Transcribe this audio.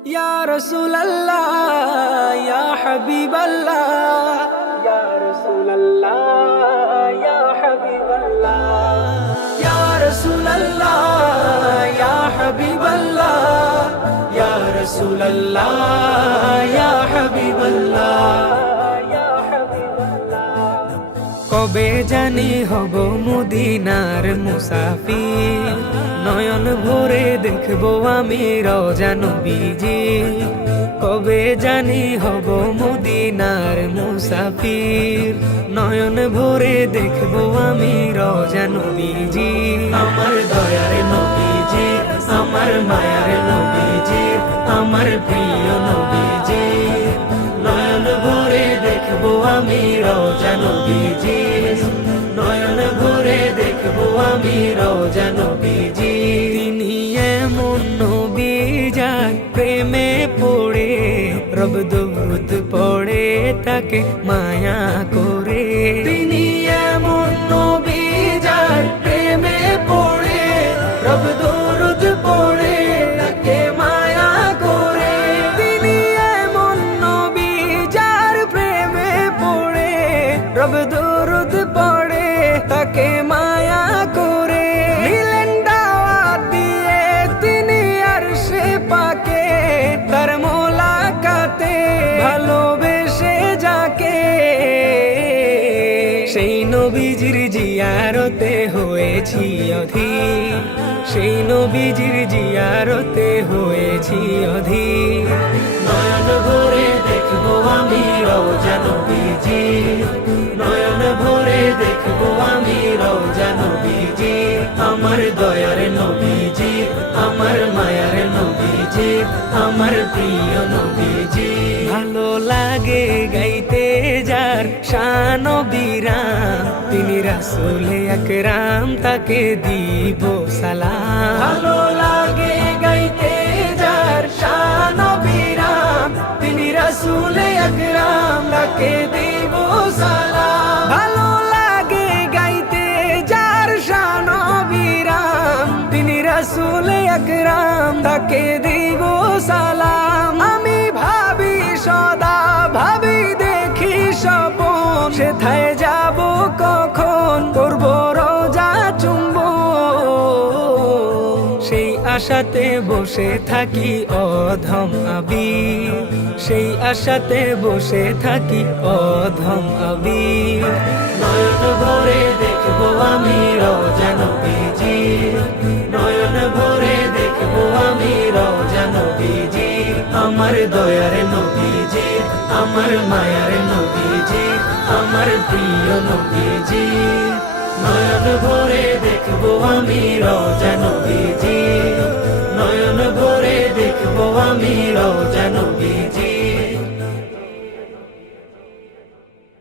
ইয়া রাসূলুল্লাহ ইয়া হাবিবাল্লাহ, ইয়া রাসূলুল্লাহ ইয়া হাবিবাল্লাহ, ইয়া রাসূলুল্লাহ ইয়া হাবিবাল্লাহ, ইয়া রাসূলুল্লাহ ইয়া হাবিবাল্লাহ, ইয়া হাবিবাল্লাহ। কবে জানি হব মদিনার মুসাফির, নয়ন ভরে দেখবো আমি রওজা নবীজি। কবে জানি হব মদিনার মুসাফির, নয়ন ভরে দেখবো আমি রওজা নবীজি। আমার দয়ার নবীজি, আমার মায়ার নবীজি, আমার প্রিয় নবীজি। নয়ন ভরে দেখবো আমি রওজা নবীজি, নয়ন ভরে দেখবো আমি রওজা নবীজি। তিনি এমন নবী যার প্রেমে পড়ে রব দরুদ পড়ে তাকে মায়া করে। তিনি এমন নবী যার প্রেমে পড়ে রব দরুদ পড়ে তাকে মায়া করে। তিনি এমন নবী যার প্রেমে পড়ে রব দরুদ পড়ে তাকে মায়া করে। নিলেন দাওয়াত দিয়ে তিনি আরশে পাকে, তার মোলাকাতে ভালোবেসে যাকে। সেই নবীজির জিয়ারতে হয়েছি অধীর, সেই নবীজির জিয়ারতে হয়েছি অধীর। নয়ন ভরে দেখবো আমি রওজা নবীজি, নয়ন ভরে দেখবো আমি রওজা নবীজি। আমার দয়ার নবীজি, আমার মায়ার নবীজি, আমার প্রিয় নবীজি। ভালো লাগে গাইতে যার শান বিরাম, তিনি রাসূলে আকরাম তাকে দিব সালাম। ভালো লাগে গাইতে যার শান বিরাম, তিনি রাসূলে আকরাম তাকে দিব সালাম। ভালো লাগে গাইতে যার শান বিরাম, তিনি রাসূলে আকরাম তাকে দিব সালাম। আমি ভাবি সদা ভাবি দেখি স্বপন, সেথায় যাব কখন করব রওজা চুম্বন। সেই আশাতে বসে থাকি অধম আবির, সেই আশাতে বসে থাকি অধম আবির। নয়ন ভরে দেখবো আমি রওজা নবীজি, নয়ন ভরে দেখবো আমি রওজা নবীজি। আমার দয়ার নবীজি, আমার মায়ার নবীজি, আমার প্রিয় নবীজি। নয়ন ভরে দেখবো আমি রওজা নবীজি, নয়ন ভরে দেখবো আমি রওজা নবীজি।